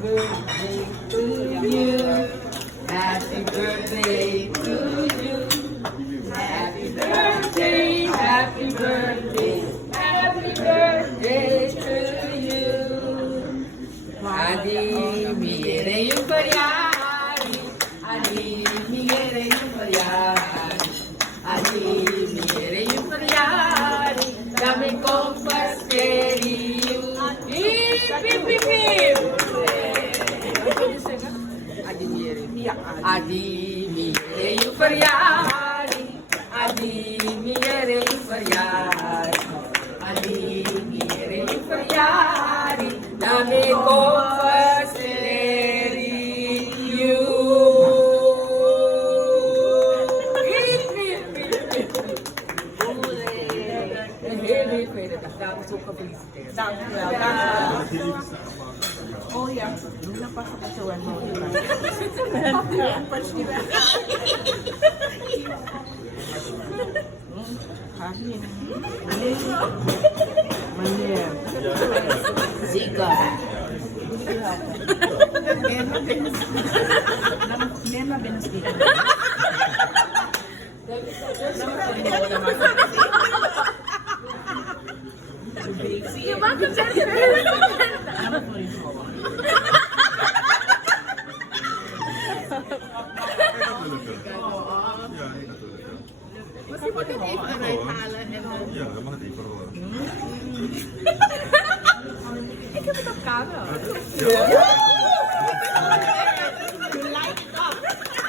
birthday to you. Happy birthday to you. Happy birthday, happy birthday, happy birthday to you. Adi mere yung paryari, adi mere yung paryari, adi mere yung paryari, dami kong pastelyo. Hip, hip, hip, hip. Adi mere yung paryari, adi mere yung paryari, adi mere yung paryari, dami kong pastelyo. Hip, hip, hip, hip. Hele, pwede na. Dami so kabisite. Oh, yeah. Nung napasok ka sa one more, diba? Kanin. Manir. Ziga. Nema Benasquita. Yung mga konserte. Mas important if the right talent and then... Ja, dat mag niet voor. Ik heb het op camera. Ja.